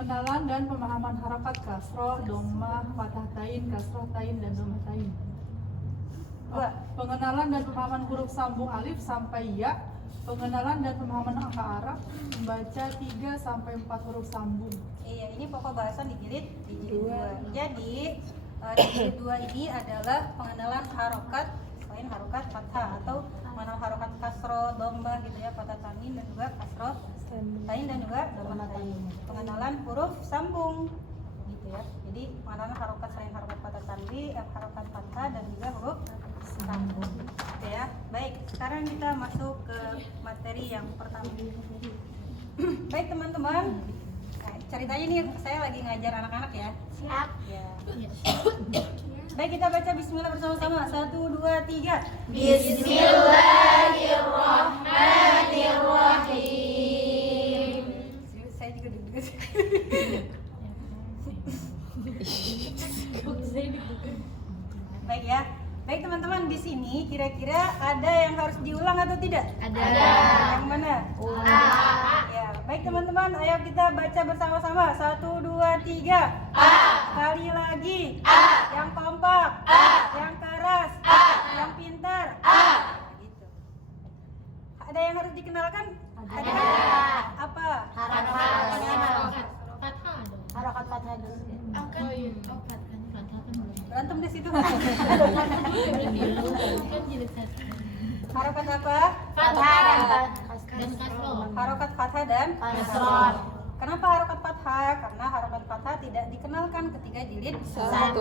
Pengenalan dan pemahaman harokat kasroh, dhammah, fathah tain, kasroh tain, dan dhammah tain. Pengenalan dan pemahaman huruf sambung alif sampai ya. Pengenalan dan pemahaman angka Arab, membaca 3 sampai 4 huruf sambung. Iya, ini pokok bahasan di jilid 2. Jadi di jilid 2 ini adalah pengenalan harokat selain harokat fathah atau mengenal harokat kasroh, dhammah gitu ya, fathah tanwin dan juga kasroh tain dan juga dhammah tain. Pengenalan huruf sambung gitu ya. Jadi pengenalan harokat selain harokat fathah tanwin, harokat fathah dan juga huruf sambung. Oke ya. Baik, sekarang kita masuk ke materi yang pertama. Baik teman-teman, nah, ceritanya nih saya lagi ngajar anak-anak ya. Siap. Ya. Baik, kita baca bismillah bersama-sama. 1, 2, 3. Bismillahirrahmanirrahim. Saya juga deg-degan. Baik ya. Baik teman-teman, di sini kira-kira ada yang harus diulang atau tidak? Ada. Yang mana? Ya, baik teman-teman, ayo kita baca bersama-sama. 1, 2, 3. A. Sekali lagi. A. Yang kompak. A. Yang keras. A. Yang pintar. A. Nah, gitu. Ada yang harus dikenalkan? Ada. Apa? Harokat fathah dulu. Berantem di situ. Harokat apa? Harokat fathah dan kasroh. Kenapa harokat fathah? Karena harokat fathah tidak dikenalkan ketika jilid 1.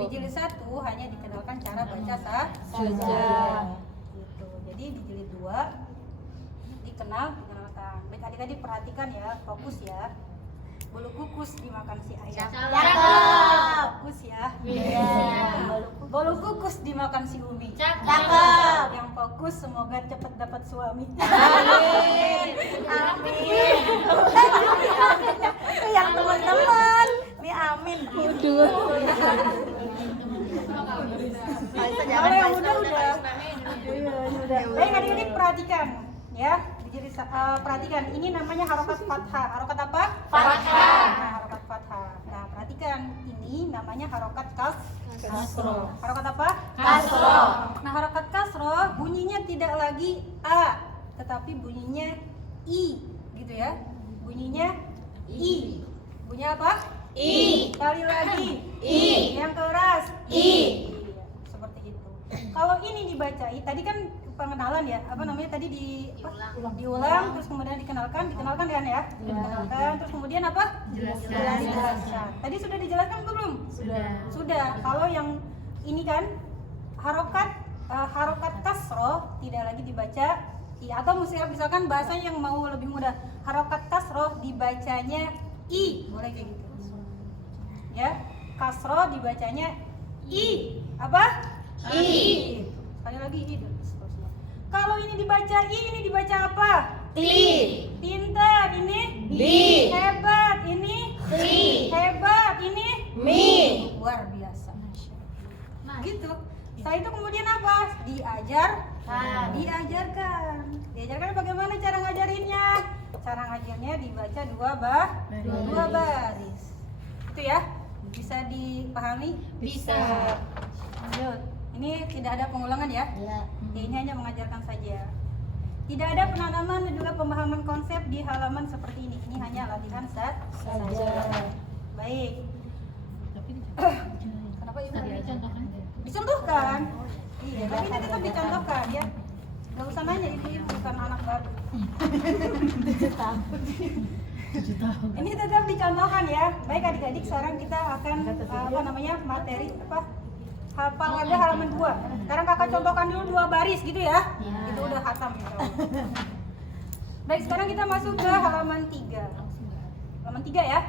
Di jilid 1 hanya dikenalkan cara baca saja. Gitu. Jadi di jilid 2 dikenalkan. Baik adik-adik perhatikan ya, fokus ya. Bulu kukus dimakan si ayam. Fokus ya. Bolu kukus dimakan si Umi. Cakep. Yang fokus semoga cepat dapat suami. Amin. Yang teman-teman, nih amin. Kalau yang udah. Baik adik-adik perhatikan ya. Jadi perhatikan, ini namanya harokat fathah. Harokat apa? Fathah. Nah, harokat fathah. Nah, perhatikan, ini namanya harokat kasroh. Harokat apa? Kasroh. Nah, harokat kasroh bunyinya tidak lagi a, tetapi bunyinya i, gitu ya. Bunyinya i. Bunyinya apa? I. Sekali lagi. I. Yang keras. I. Iya, seperti itu. Kalau ini dibaca, tadi kan pengenalan ya, apa namanya tadi diulang, terus kemudian dikenalkan kan ya? Dikenalkan, terus kemudian apa? Dijelaskan. Tadi sudah dijelaskan belum? Sudah. Kalau yang ini kan harokat kasroh tidak lagi dibaca i, atau misalkan bahasa yang mau lebih mudah, harokat kasroh dibacanya i, boleh kayak gitu. Ya, kasroh dibacanya i. Apa? I. Sekali lagi i. Kalau ini dibaca i, ini dibaca apa? Ti. Pintar, ini Bi. hebat, ini Si. hebat, ini Mi. luar biasa. Nah, gitu. Setelah itu kemudian apa? Diajarkan bagaimana cara ngajarinnya? Cara ngajarnya dibaca dua baris. Itu ya? Bisa dipahami? Bisa. Lanjut. Ini tidak ada pengulangan ya? Ini hanya mengajarkan saja. Tidak ada penanaman dan juga pemahaman konsep di halaman seperti ini. Ini hanya latihan saja. Baik. Kenapa ibu? Dicontohkan. Iya, tapi ini tetap dicontohkan ya. Gak usah nanya, ini bukan anak baru. 7 tahun. Ini tetap dicontohkan ya. Baik adik-adik, sekarang kita akan materi hafal aja halaman 2. Sekarang kakak contohkan dulu 2 baris gitu ya. Itu udah khatam ya. Baik, sekarang kita masuk ke halaman 3. Halaman 3 ya.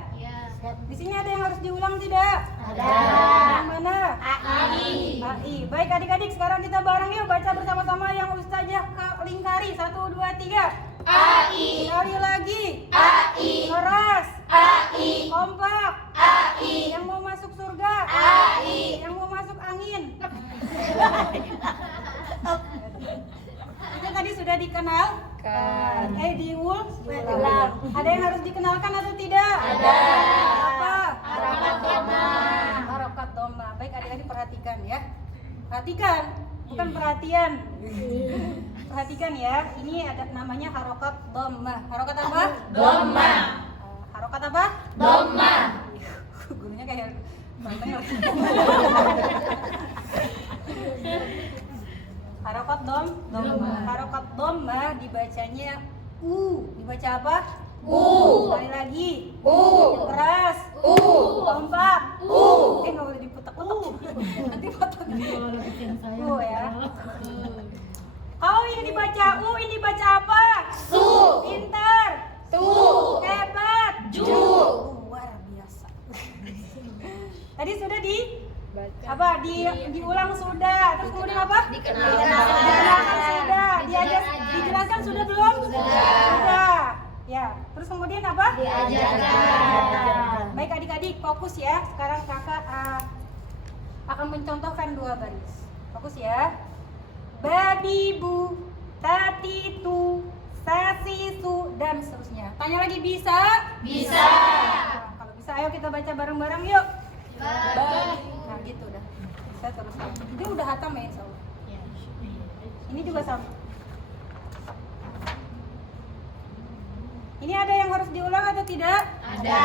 Di sini ada yang harus diulang tidak? Ada. Yang mana? AI. Baik adik-adik, sekarang kita bareng yuk baca bersama-sama yang Ustazah lingkari. 1, 2, 3. AI. Sekali lagi. AI. Keras. AI. Kompak. AI. Yang mau masuk surga. AI. Yang mau masuk angin. Itu tadi sudah dikenal. diulang. Ada yang harus dikenalkan atau tidak? Ada. Apa? Harokat dhamma. Harokat dhamma. Baik, adik-adik perhatikan ya. Perhatikan, bukan perhatian. Perhatikan ya. Ini ada namanya harokat dhamma. Harokat apa? Dhamma. Harokat apa? Dhamma. Gurunya kayak harokat dhamma. Harokat dhamma dibacanya dibaca apa? Sekali lagi. Yang keras. Kompak. Nggak boleh diputar-putar. Nanti potong. Ya. Kalau ini dibaca ini baca apa? Su. Pintar. Tu. Hebat. Ju. Luar biasa. Tadi sudah diulang sudah. Terus kemudian apa? Dikenalkan sudah. Dijelaskan sudah belum? Sudah. Ya. Terus kemudian apa? Diajarkan. Baik adik-adik, fokus ya. Sekarang kakak akan mencontohkan 2 baris. Fokus ya. Babi bu, tati tu, sasi su, dan seterusnya. Tanya lagi bisa? Bisa. Nah, kalau bisa ayo kita baca bareng-bareng yuk. Nah gitu dah. Bisa terus. Ini udah hatam ya insya Allah. Ini juga sama. Ini ada yang harus diulang atau tidak? Ada.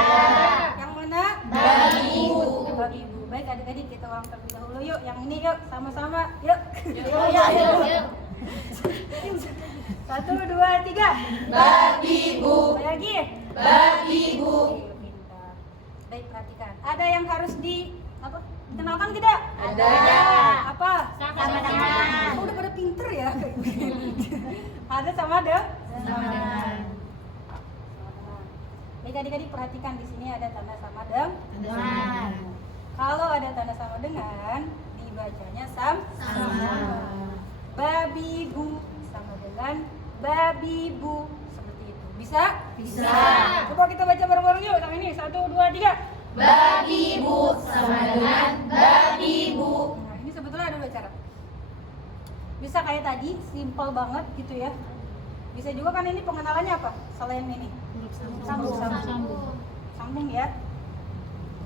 Yang mana? Babi bu. Babi bu. Baik adik-adik kita ulang terlebih dahulu yuk. Yang ini yuk sama-sama. Yuk. Yuk. 1, 2, 3. Babi bu. Lagi. Babi bu. Oke, pintar. Baik perhatikan. Ada yang harus dikenalkan tidak? Ada. Apa? Sama dengan. Oh, udah pada pinter ya. Ada sama dengan. Baik adik-adik perhatikan di sini ada tanda sama dengan. Kalau ada tanda sama dengan, dibacanya sama. Babi bu sama dengan babi bu, seperti itu. Bisa? Bisa. Coba kita baca bareng-bareng yuk. Yang ini 1, 2, 3. Babi bu sama dengan babi bu. Nah, ini sebetulnya ada 2 cara. Bisa kayak tadi, simple banget gitu ya. Bisa juga kan ini pengenalannya apa? Selain ini. Sambung ya.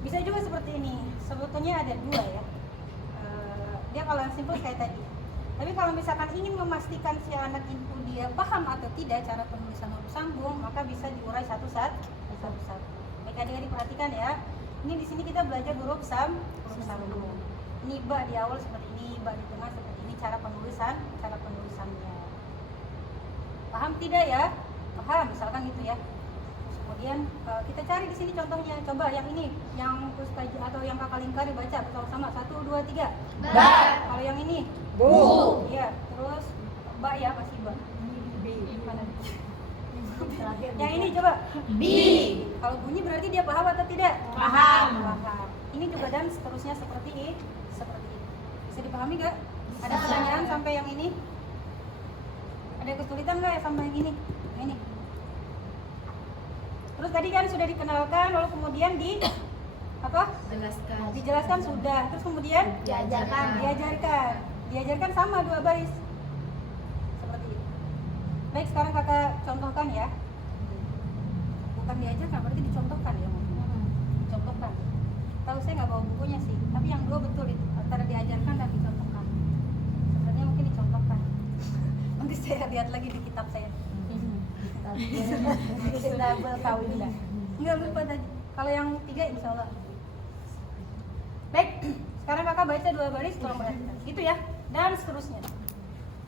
Bisa juga seperti ini. Sebetulnya ada 2 ya. Dia kalau yang simple kayak tadi. Tapi kalau misalkan ingin memastikan si anak itu dia paham atau tidak cara penulisan huruf sambung, maka bisa diurai satu-satu. Baik adik-adik perhatikan ya. Ini di sini kita belajar huruf sambung. Ini ba di awal seperti ini, ba di tengah seperti ini cara penulisannya. Paham tidak ya? Paham, misalkan gitu ya. Terus kemudian kita cari di sini contohnya. Coba yang ini, yang Ustaz atau yang Kakak Lingkar dibaca bersama-sama. 1, 2, 3. Ba. Kalau yang ini Bu. iya, terus ba ya pasti ba. Mana? Yang ini coba. Bi. Kalau bunyi berarti dia paham atau tidak? Paham. Ini juga dan seterusnya seperti ini. Bisa dipahami nggak? Ada pertanyaan sampai yang ini? Ada kesulitan nggak ya sampai yang ini? Yang ini. Terus tadi kan sudah dikenalkan, lalu kemudian dijelaskan sudah. Terus kemudian diajarkan sama 2 baris seperti itu. Baik, sekarang kakak contohkan ya. Bukan diajarkan, berarti dicontohkan ya. Dicontohkan. Tahu saya nggak bawa bukunya sih, tapi yang 2 betul itu antara diajarkan dan dicontohkan. Sebenarnya mungkin dicontohkan. Nanti saya lihat lagi di kitab saya. Enggak lupa tadi. Kalau yang 3 insya Allah. Baik, sekarang kakak baca 2 baris, tolong perhatikan. Gitu ya, dan seterusnya.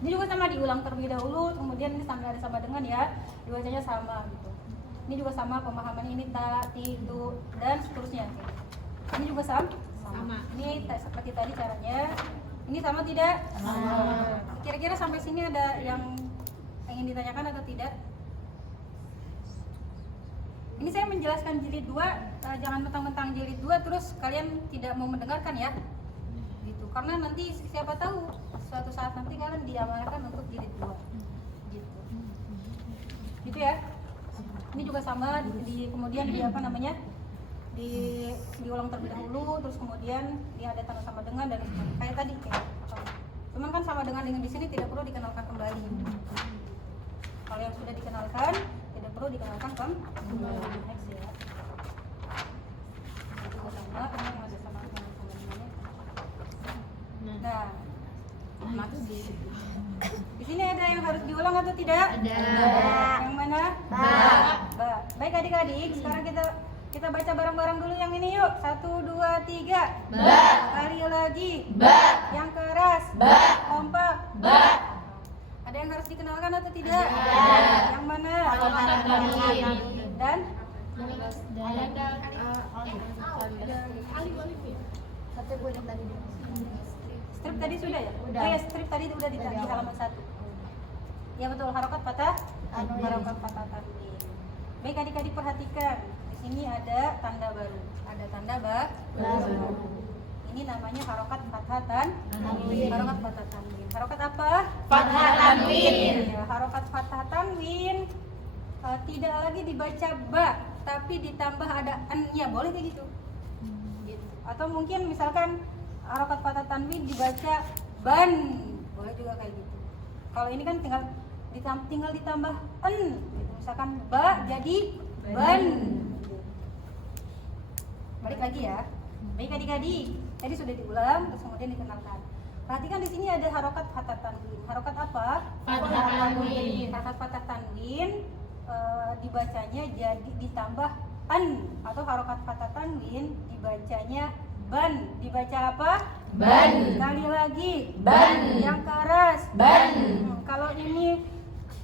Ini juga sama diulang terlebih dahulu, kemudian ini sambil ada sama dengan ya, dibacanya sama gitu. Ini juga sama pemahaman ini ta, ti, tu, dan seterusnya. Ini juga sama. Ini seperti tadi caranya. Ini sama tidak? Sama. Kira-kira sampai sini ada yang ingin ditanyakan atau tidak? Ini saya menjelaskan jilid 2, jangan mentang-mentang jilid 2 terus kalian tidak mau mendengarkan ya. Gitu. Karena nanti siapa tahu suatu saat nanti kalian diamanahkan untuk jilid 2. Gitu. Gitu ya. Ini juga sama kemudian diulang terlebih dahulu, terus kemudian dia ada tanda sama dengan dan sebagainya. Kayak tadi kayak. Cuman kan sama dengan di sini tidak perlu dikenalkan kembali. Kalau yang sudah dikenalkan tidak perlu dikenalkan kembali. Next ya. Itu sama, ini ada sama teman-temannya. Nah, di sini ada yang harus diulang atau tidak? Ada. Yang mana? Ba. Baik adik-adik, sekarang kita baca bareng-bareng dulu yang ini yuk. 1, 2, 3. Ba. Kali lagi. Ba. Yang keras. Ba. Kompak. Ba. Ada yang harus dikenalkan atau tidak? Ada. Yang mana? Harokat tanwin. Dan strip tadi sudah ya? Udah. Oh ya, strip tadi udah di halaman 1. Ya betul, harokat patah. Harokat patah tanwin. Baik adik-adik perhatikan. Di sini ada tanda baru. Ada tanda baru. Ini namanya harokat fathah tanwin. Harokat fathah tanwin. Harokat apa? Fathah tanwin. Ya, harokat fathah tanwin tidak lagi dibaca ba, tapi ditambah ada an-nya. Boleh kayak gitu. Gitu. Atau mungkin misalkan harokat fathah tanwin dibaca ban. Boleh juga kayak gitu. Kalau ini kan tinggal ditambah en. Gitu. Misalkan ba jadi ban. Balik lagi ya. Baik adik-adik, tadi sudah diulang, terus kemudian dikenalkan. Perhatikan di sini ada harokat fathah tanwin. Harokat apa? Fathah tanwin. Harokat fathah tanwin dibacanya jadi ditambah an, atau harokat fathah tanwin dibacanya ban. Dibaca apa? Ban. Sekali lagi. Ban. Yang keras. Ban. Kalau ini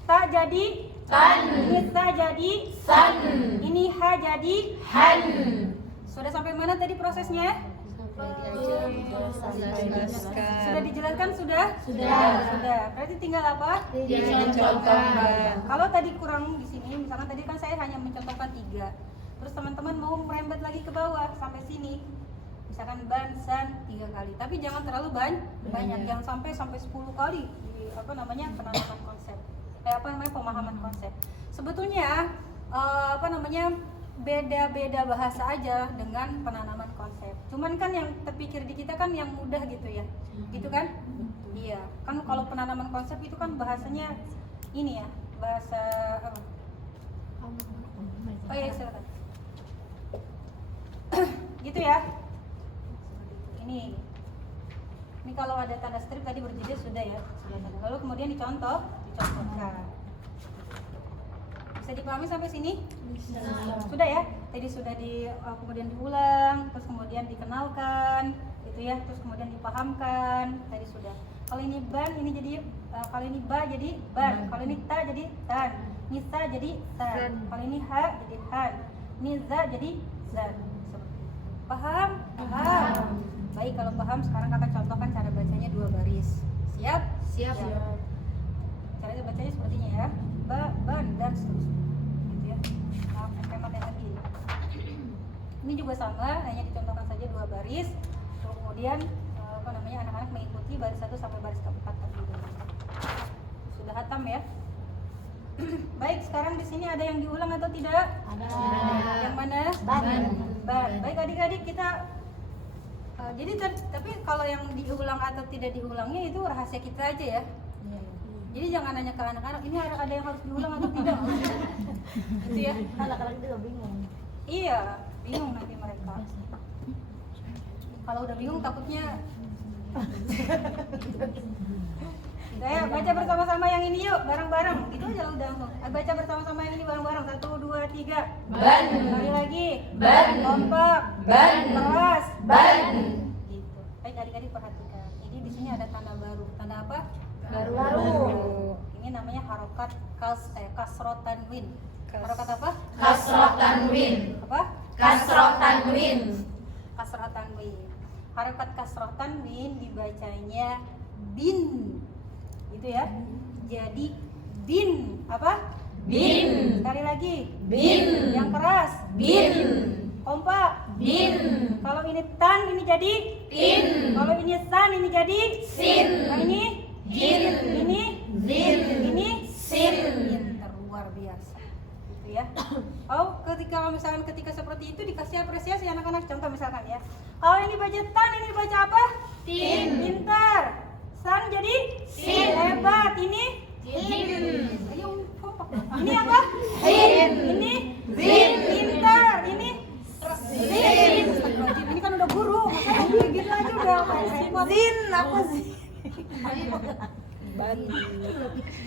ta jadi Tan. ini ta jadi San. ini ha jadi Han. Sudah sampai mana tadi prosesnya? Sudah dijelaskan sudah? Sudah. Berarti tinggal apa? Dicontohkan. Kalau tadi kurang di sini, misalkan tadi kan saya hanya mencontohkan 3. Terus teman-teman mau merembet lagi ke bawah sampai sini. Misalkan ban, san 3 kali. Tapi jangan terlalu banyak. Jangan sampai 10 kali di penanaman konsep. Pemahaman konsep. Sebetulnya beda-beda bahasa aja dengan penanaman konsep. Cuman kan yang terpikir di kita kan yang mudah gitu ya. Gitu kan? Iya. Kan kalau penanaman konsep itu kan bahasanya ini ya, bahasa apa? Oh iya, silakan. Gitu ya. Ini kalau ada tanda strip tadi berjeda sudah ya. Lalu kemudian dicontohkan. Bisa dipahami sampai sini? Sudah ya. Tadi sudah kemudian diulang, terus kemudian dikenalkan, gitu ya. Terus kemudian dipahamkan. Tadi sudah. Kalau ini ban, ini jadi kalau ini ba jadi ban. Kalau ini ta jadi tan. Ini sa jadi tan. Kalau ini ha jadi han. Ini za jadi zan. Paham? Paham. Baik, kalau paham sekarang kakak contohkan cara bacanya 2 baris. Siap? Siap. Cara bacanya sepertinya ya. Ba, ban, dan seterusnya. Gitu ya. Nah, hemat lagi. Ini juga sama, hanya dicontohkan saja 2 baris. Lalu kemudian anak-anak mengikuti baris 1 sampai baris keempat tadi. Sudah hatam ya? Baik, sekarang di sini ada yang diulang atau tidak? Ada. Yang mana? Ban. Baik adik-adik, kita tapi kalau yang diulang atau tidak diulangnya itu rahasia kita aja ya. Jadi jangan nanya ke anak-anak, ini ada yang harus diulang atau tidak. Gitu ya. Anak-anak juga bingung. Iya, bingung nanti mereka. Kalau udah bingung takutnya. Saya baca bersama-sama yang ini yuk, bareng-bareng. Gitu aja udah langsung. Baca bersama-sama yang ini bareng-bareng. 1, 2, 3. Ban. Sekali lagi. Ban. Kompak. Ban. Keras. Ban. Gitu. Baik adik-adik perhatikan. Jadi di sini ada tanda baru. Tanda apa? Baru. Ini namanya harokat kasroh tanwin. Harokat apa? Kasroh tanwin. Apa? Kasroh tanwin. Kasroh tanwin. Harokat kasroh tanwin dibacanya bin. Gitu ya. Jadi bin apa? Bin. Sekali lagi. Bin. Yang keras. Bin. Kompak. Bin. Kalau ini tan ini jadi Tin. Kalau ini san ini jadi Sin. Nah ini Jin. Ini Zin. Ini Sin. Pintar, luar biasa. Gitu ya. Misalkan ketika seperti itu dikasih apresiasi anak-anak. Contoh misalkan ya. Kalau ini baca tan, ini baca apa? Tin. Pintar. San jadi Sin. hebat. Ini Tin. ayo kompak. Ini apa? Zin. Ini zin. Pintar. Ini zin. Ini kan udah guru, makanya gitu aja udah repot. Zin apa sih?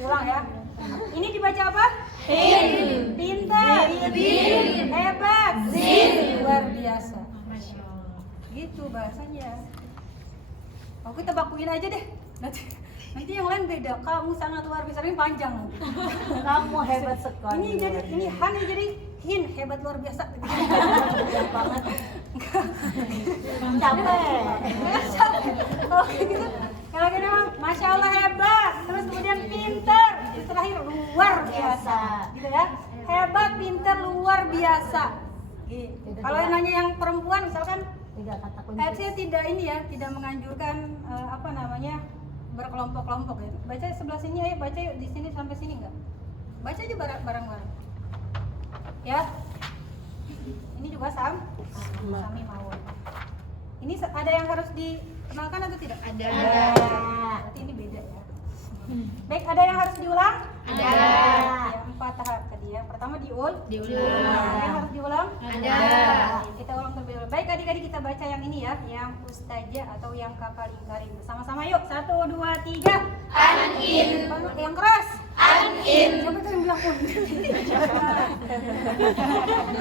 Ulang ya. Ini dibaca apa? Zin. Pintar. Zin. Hebat. Zin. Luar biasa. Gitu bahasanya. Oh, kita bakuin aja deh. Nanti yang lain beda. Kamu sangat luar biasa, ini panjang. Kamu hebat sekali. Ini Han jadi Hin hebat luar biasa. banget. Capek. Oke gitu. Kalau gitu Masya Allah hebat. Terus kemudian pintar. Terus terakhir luar biasa. Gitu ya. Hebat, pintar, luar biasa. Gitu. Kalau yang nanya yang perempuan misalkan 3 kata kunci. saya tidak ini ya, tidak menganjurkan berkelompok-kelompok ya. Baca sebelah sini ayo, baca yuk di sini sampai sini enggak? Baca aja bareng-bareng. Ya. Ini juga Sami Mawon. Ini ada yang harus dikenalkan atau tidak? Ada. Berarti ini beda ya. Baik, ada yang harus diulang? Ada. Ya, 4 tahap tadi ya. Pertama diulang. Ada yang harus diulang? Ada. Kita ulang terlebih dahulu. Baik, adik-adik kita baca yang ini ya, yang Ustazah atau yang Kakak lingkarin bersama-sama yuk. 1, 2, 3. Anin. Yang keras. Anin. Siapa tuh yang bilang pun?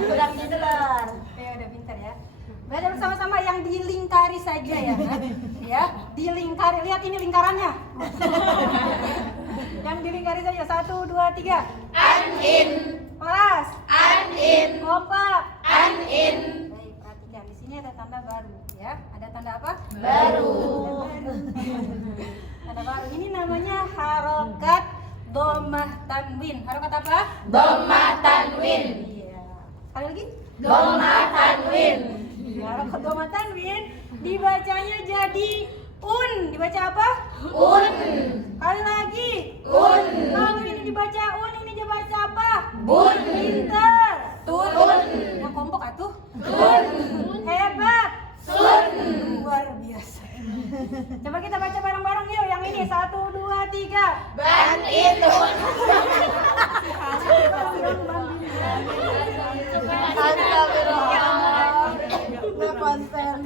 Kurang didengar. Ya udah pintar ya. Baca bersama-sama yang dilingkari saja ya. Ya, dilingkari. Lihat ini lingkarannya. Yang dilingkari saja. 1, 2, 3. Anin. Keras. Anin. Kompak. Anin. Baik, perhatikan. Di sini ada tanda baru ya. Ada tanda apa? Baru. Tanda baru. Ini namanya harokat dhammah tanwin. Harokat apa? Dhammah tanwin. Iya. Sekali lagi. Dhammah tanwin. Harokat dhammah tanwin dibacanya jadi un. Dibaca apa? Un. Kali lagi. Un. Kalau ini dibaca un, ini dibaca apa? Bun. Pintar. Tun. Yang kompak atuh. Tun. Hebat. Sun. Luar biasa. Coba kita baca bareng-bareng yuk. Yang ini 1, 2, 3. Banitun. Nggak konsen.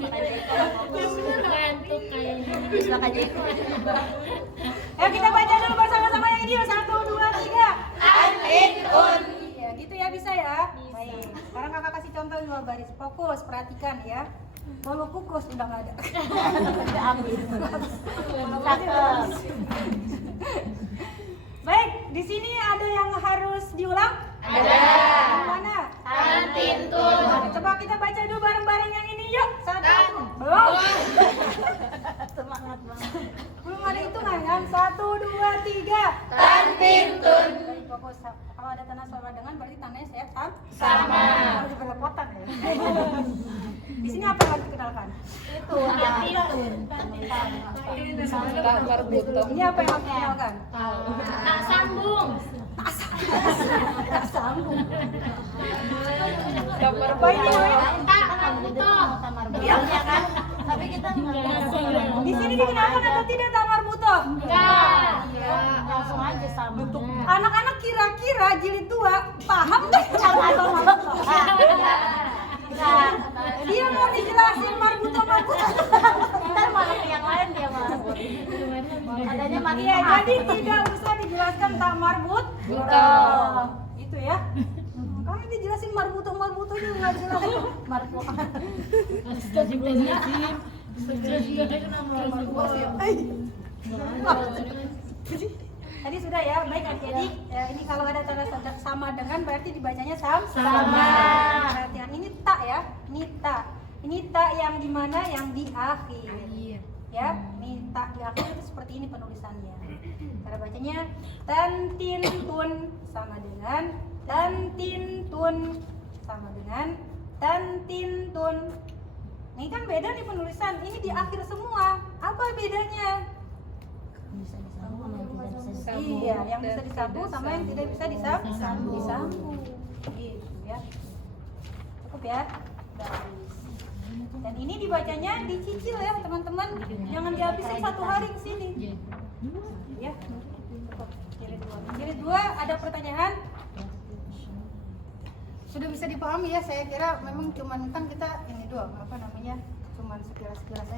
Ayo kita baca dulu bersama-sama yang ini yuk. 1, 2, 3. Anitun. Ya gitu ya, bisa ya. Baik. Sekarang kakak kasih contoh 2 baris. Fokus, perhatikan ya. Bolu kukus udah nggak ada. Udah ambil. Cakep. Baik, di sini ada yang harus diulang? Ada. Yang mana? Antintun. Coba kita baca dulu bareng-bareng yang ini yuk. 1. Tan. Belum. Semangat banget. Belum ada hitungan kan? 1, 2, 3. Tantintun. Baik, fokus. Kalau ada tanda sama dengan berarti tandanya saya Sama. Harus berlepotan ya. Di sini apa yang harus dikenalkan? Itu Antintun. Ini apa yang harus dikenalkan? Tak sambung. Tak sambung. Apa ini namanya? Tak butuh. Iya kan? Tapi kita Di sini dikenalkan atau tidak tamar butuh? Enggak. langsung aja sama. Anak-anak kira-kira jilid 2 paham nggak? Dia mau dijelasin marbuto. Ntar malah yang lain dia marbut. Adanya mati. Iya, jadi tidak usah dijelaskan tak marbut. Itu ya. Kami dijelasin marbuto juga nggak jelas. Marbut. Tadi sudah ya, baik adik-adik. Ini kalau ada tanda sama dengan berarti dibacanya sama. Perhatian, ini tak ya, ini tak. Ini tak yang di mana? Yang di akhir. Ya, ini tak di akhir itu seperti ini penulisannya. Cara bacanya tantintun sama dengan tantintun sama dengan tantintun. Ini kan beda nih penulisan. Ini di akhir semua. Apa bedanya? Bisa disambung sama yang tidak bisa disambung. Iya, yang bisa disambung sama yang tidak bisa disambung. Gitu ya. Cukup ya. Bagus. Dan ini dibacanya dicicil ya teman-teman. Jangan dihabisin 1 hari ke sini. Ya. Cukup. Jilid 2 ada pertanyaan? Sudah bisa dipahami ya, saya kira memang cuman kan kita ini doang, apa namanya, cuman sekilas-sekilas aja.